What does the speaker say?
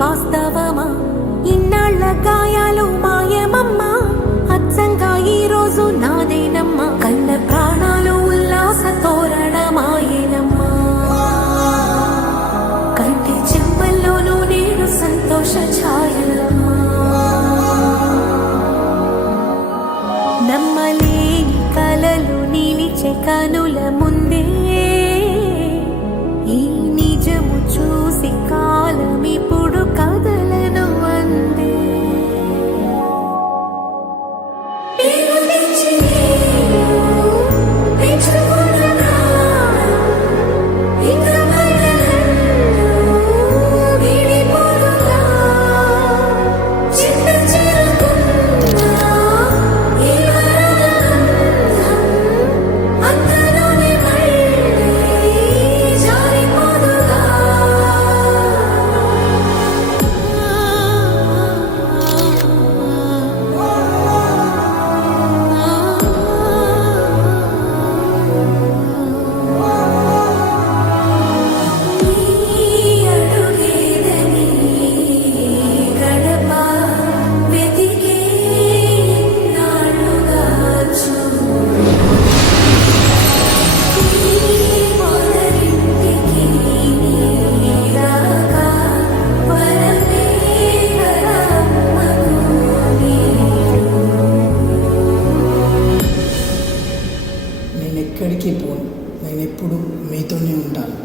వాస్తవమా ఇన్నాళ్ల గాయాలు మాయమమ్మా అచ్చంగా ఈ రోజు నాదేనమ్మా కళ్ళ ప్రాణాలు ఉల్లాస తోరణమాయేనమ్మా కంటి చెంపల్లోనూ నేడు సంతోష ఛాయలమ్మా నమ్మలేని కలలు నిలిచే కనుల ముందే ఈ నిజము చూసి కాలమిప్పుడు కదలను అందే ఎక్కడికి పోను, నేను ఎప్పుడు మీతోనే ఉంటాను.